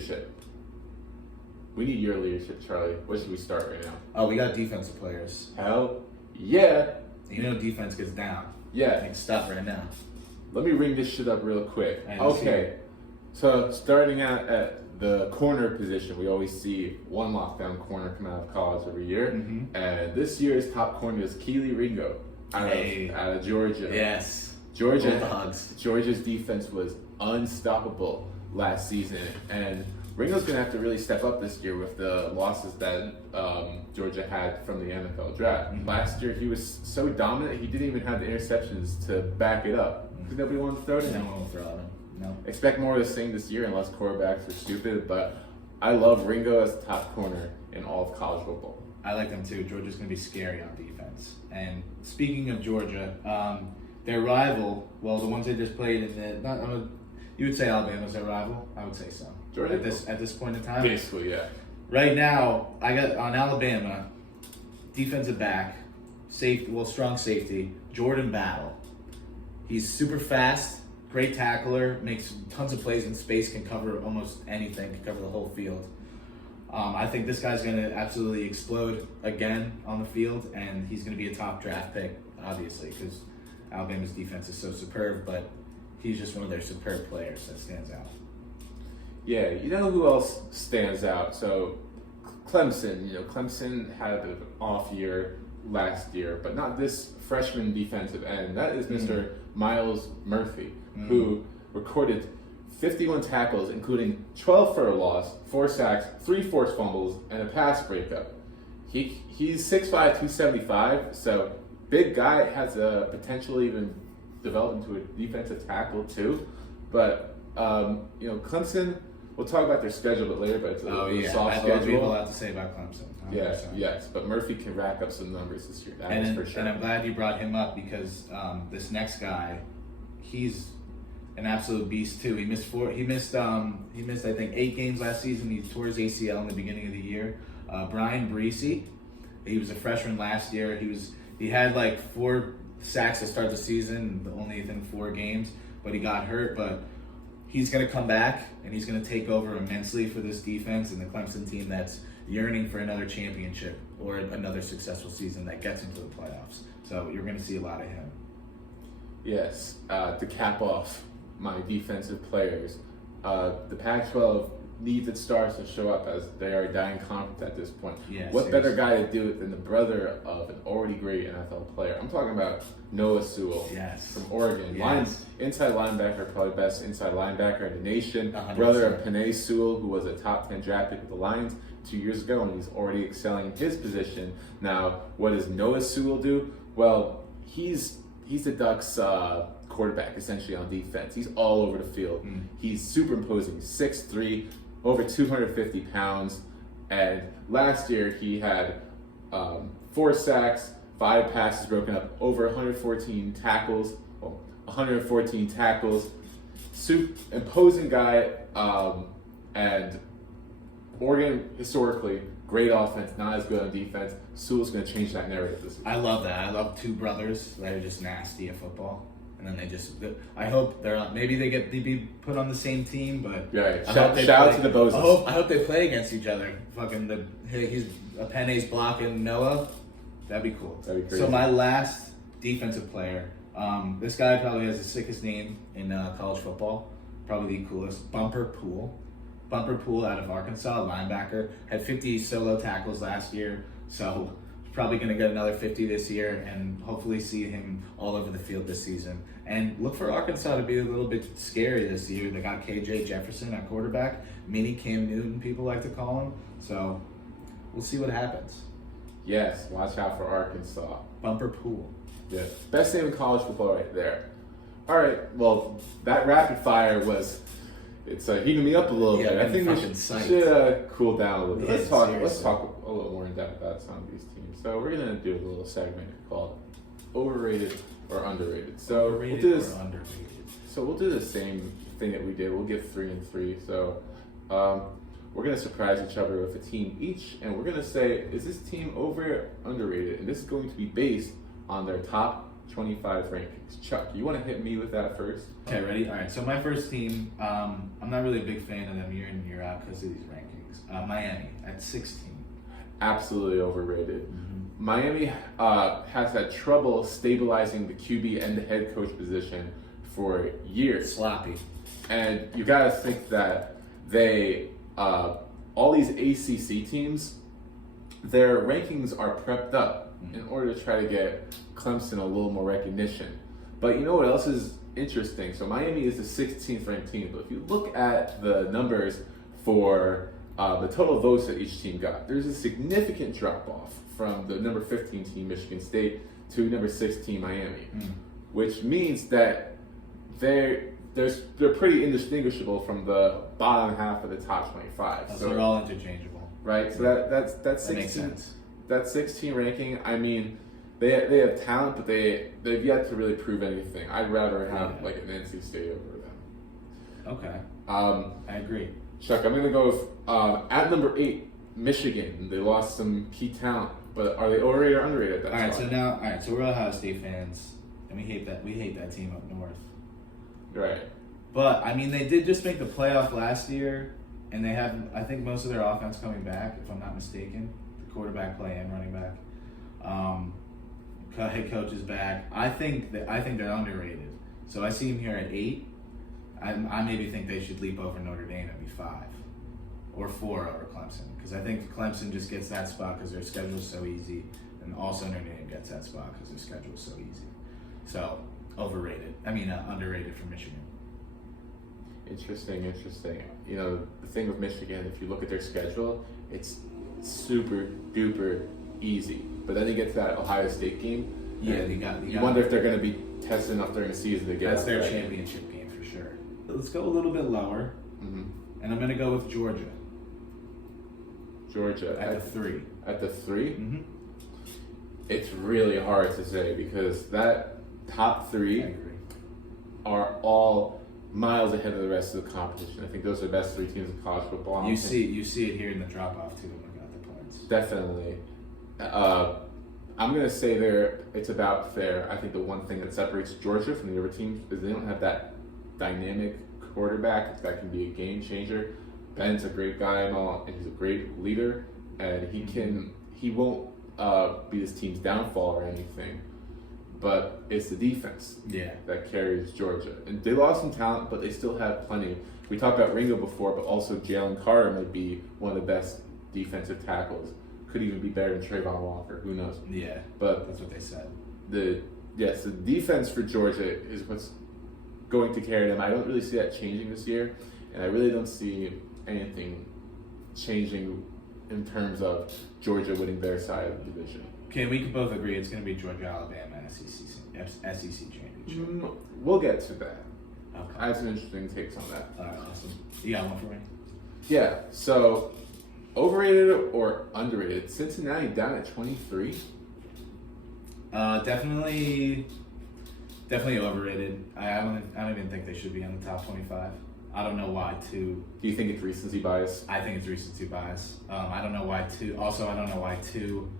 leadership. We need your leadership, Charlie. Where should we start right now? Oh, we got defensive players. Hell yeah. You know defense gets down. Yeah. Big stuff right now. Let me ring this shit up real quick. I Okay. So starting out at the corner position, we always see one lockdown corner come out of college every year. Mm-hmm. And this year's top corner is Keely Ringo out of Georgia. Yes. Georgia's defense was unstoppable last season, and Ringo's going to have to really step up this year with the losses that Georgia had from the NFL draft. Mm-hmm. Last year, he was so dominant, he didn't even have the interceptions to back it up because nobody wanted to throw to him. No one will throw at him. No. Expect more of the same this year unless quarterbacks are stupid, but I love Ringo as the top corner in all of college football. I like them too. Georgia's going to be scary on defense. And speaking of Georgia, their rival, well, the ones they just played in the, you would say Alabama's their rival? I would say so. Georgia at this point in time? Basically, yeah. Right now, I got on Alabama, defensive back, strong safety, Jordan Battle. He's super fast, great tackler, makes tons of plays in space, can cover almost anything, can cover the whole field. I think this guy's going to absolutely explode again on the field, and he's going to be a top draft pick, obviously, because Alabama's defense is so superb, but he's just one of their superb players that stands out. Yeah, you know who else stands out? So Clemson, Clemson had a bit of an off year last year, but not this freshman defensive end. That is Mr. Miles Murphy, who recorded 51 tackles, including 12 for a loss, 4 sacks, 3 forced fumbles, and a pass breakup. He's 6'5", 275, so big guy, has a potential even develop into a defensive tackle too. But Clemson, we'll talk about their schedule a bit later, but it's a soft schedule. I have a lot to say about Clemson. 100%. Yes, but Murphy can rack up some numbers this year. That is for sure. And I'm glad you brought him up because this next guy, he's an absolute beast too. He missed I think 8 games last season. He tore his ACL in the beginning of the year. Brian Breesy, he was a freshman last year. He had like 4 sacks to start the season, only in 4 games, but he got hurt. But he's going to come back and he's going to take over immensely for this defense and the Clemson team that's yearning for another championship or another successful season that gets into the playoffs. So you're going to see a lot of him. Yes, to cap off my defensive players, the Pac-12 needs its stars to show up as they are a dying conference at this point. Yes, what better guy to do it than the brother of an already great NFL player? I'm talking about Noah Sewell from Oregon. Yes. Inside linebacker, probably best inside linebacker in the nation. 100%. Brother of Penei Sewell, who was a top 10 draft pick with the Lions 2 years ago, and he's already excelling in his position. Now, what does Noah Sewell do? Well, he's the Ducks' quarterback, essentially, on defense. He's all over the field. He's superimposing. 6'3", over 250 pounds. And last year, he had 4 sacks, 5 passes broken up, over 114 tackles. Imposing guy. And Oregon, historically, great offense, not as good on defense. Sewell's going to change that narrative this week. I love that. I love 2 brothers that are just nasty at football. And then I hope maybe they be put on the same team, but right. Shout out to the Bozos. I hope they play against each other. He's Penei's blocking Noah. That'd be cool. That'd be crazy. So my last defensive player, this guy probably has the sickest name in college football. Probably the coolest. Bumper Pool out of Arkansas, linebacker. Had 50 solo tackles last year, so probably going to get another 50 this year and hopefully see him all over the field this season. And look for Arkansas to be a little bit scary this year. They got KJ Jefferson at quarterback, mini Cam Newton, people like to call him. So we'll see what happens. Yes, watch out for Arkansas. Bumper Pool. Yeah, best name in college football right there. All right, well, that rapid fire it's heating me up a little bit. I think we should cool down a little bit. Yeah, let's talk a little more in depth about some of these teams. So we're gonna do a little segment called Overrated or Underrated. So Overrated we'll do this. or underrated. So we'll do the same thing that we did. We'll give 3 and 3. So we're gonna surprise each other with a team each, and we're gonna say, is this team over or underrated? And this is going to be based on their top 25 rankings. Chuck, you want to hit me with that first? Okay, ready? All right. So my first team, I'm not really a big fan of them year in year out because of these rankings. Miami at 16. Absolutely overrated. Mm-hmm. Miami has had trouble stabilizing the QB and the head coach position for years. Sloppy. And you got to think that they, all these ACC teams, their rankings are prepped up in order to try to get Clemson a little more recognition. But you know what else is interesting? So Miami is the 16th ranked team, but if you look at the numbers for the total votes that each team got, there's a significant drop off from the number 15 team, Michigan State, to number 16, Miami, which means that they're pretty indistinguishable from the bottom half of the top 25. So they're all interchangeable. Right, so that's 16. Makes sense. That 16 ranking. I mean, they have talent, but they've yet to really prove anything. I'd rather have like an NC State over them. Okay. I agree. Chuck, I'm gonna go with at number 8, Michigan. They lost some key talent, but are they overrated or underrated? All right, so we're Ohio State fans, and we hate that team up north. Right. But I mean, they did just make the playoff last year, and they have, I think, most of their offense coming back, if I'm not mistaken. The quarterback play and running back. Head coach is back. I think they're underrated. So I see them here at 8. I maybe think they should leap over Notre Dame and be 5 or 4 over Clemson, because I think Clemson just gets that spot because their schedule is so easy, and also Notre Dame gets that spot because their schedule is so easy. So underrated for Michigan. Interesting. You know, the thing with Michigan, if you look at their schedule, it's super duper easy. But then you get to that Ohio State game. Yeah, you wonder if they're going to be tested enough during the season to get. That's their championship game for sure. Let's go a little bit lower, and I'm going to go with Georgia. Georgia at the 3. At the 3. Mm-hmm. It's really hard to say because that top 3 are all miles ahead of the rest of the competition. I think those are the best 3 teams in college football. You see it here in the drop off too. Look at the points. Definitely. I'm gonna say it's about fair. I think the one thing that separates Georgia from the other teams is they don't have that dynamic quarterback that can be a game changer. Ben's a great guy and all, and he's a great leader, and he won't be this team's downfall or anything. But it's the defense that carries Georgia. And they lost some talent, but they still have plenty. We talked about Ringo before, but also Jalen Carter might be one of the best defensive tackles. Could even be better than Trayvon Walker. Who knows? Yeah, but that's what they said. The defense for Georgia is what's going to carry them. I don't really see that changing this year, and I really don't see anything changing in terms of Georgia winning their side of the division. Okay, we can both agree it's going to be Georgia, Alabama, and SEC championship. We'll get to that. Okay. I have some interesting takes on that. All right, awesome. You got one for me? Yeah, so overrated or underrated? Cincinnati down at 23? Definitely overrated. I don't even think they should be on the top 25. I don't know why two. Do you think it's recency bias? I think it's recency bias. I don't know why two. Also, I don't know why two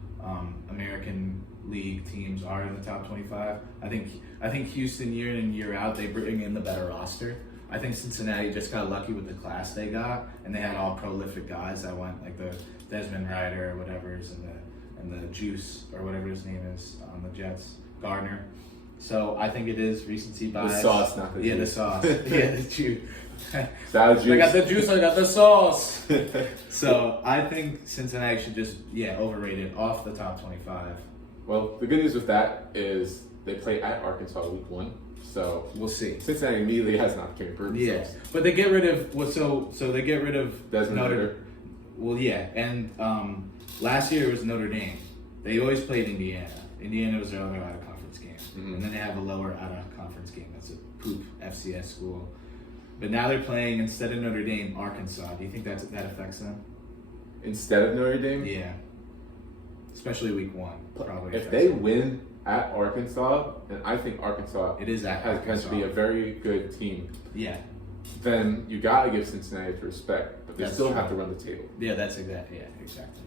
American League teams are in the top 25. I think Houston year in and year out they bring in the better roster. I think Cincinnati just got lucky with the class they got, and they had all prolific guys that went, like the Desmond Ryder or whatever's and the Juice or whatever his name is on the Jets, Gardner. So I think it is recency bias. The sauce, not the juice. Yeah, the sauce. Yeah, the juice. Juice. I got the juice, I got the sauce. So I think Cincinnati should just, overrated off the top 25. Well, the good news with that is they play at Arkansas week 1. So we'll see. Cincinnati immediately has an opportunity to prove themselves. Yeah, but they get rid of so they get rid of Desmond Ritter. Well, yeah, and last year it was Notre Dame. They always played Indiana. Indiana was their other out of conference game, and then they have a lower out of conference game. That's a poop FCS school. But now they're playing instead of Notre Dame, Arkansas. Do you think that affects them? Instead of Notre Dame? Yeah. Especially week 1, probably. If they win at Arkansas, and I think Arkansas has to be a very good team. Yeah. Then you gotta give Cincinnati respect, but they That's still true. have to run the table. Yeah, that's exactly. Yeah, exactly.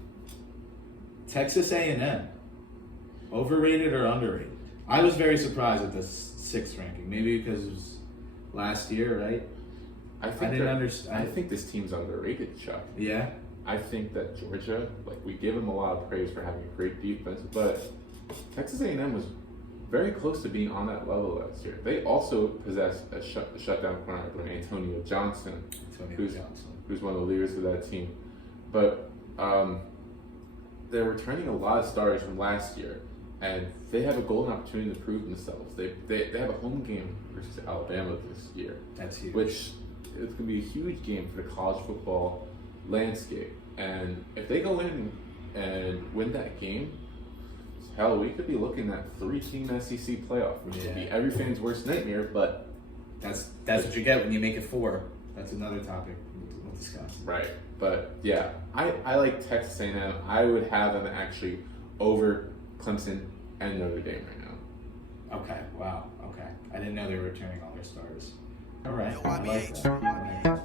Texas A&M, overrated or underrated? I was very surprised at the sixth ranking. Maybe because it was last year, right? I didn't understand. I think this team's underrated, Chuck. Yeah. I think that Georgia, like, we give them a lot of praise for having a great defense, but Texas A&M was very close to being on that level last year. They also possess a shutdown corner named Antonio Johnson, who's one of the leaders of that team. But they're returning a lot of starters from last year, and they have a golden opportunity to prove themselves. They have a home game versus Alabama this year. That's huge. Which it's going to be a huge game for the college football landscape. And if they go in and win that game, hell, we could be looking at 3-team SEC playoff, which would be every fan's worst nightmare. But that's what you get when you make it 4. That's another topic we'll discuss. Right, but yeah, I like Texas A&M. I would have them actually over Clemson and Notre Dame right now. Okay. Wow. Okay. I didn't know they were returning all their stars. All right. I like that.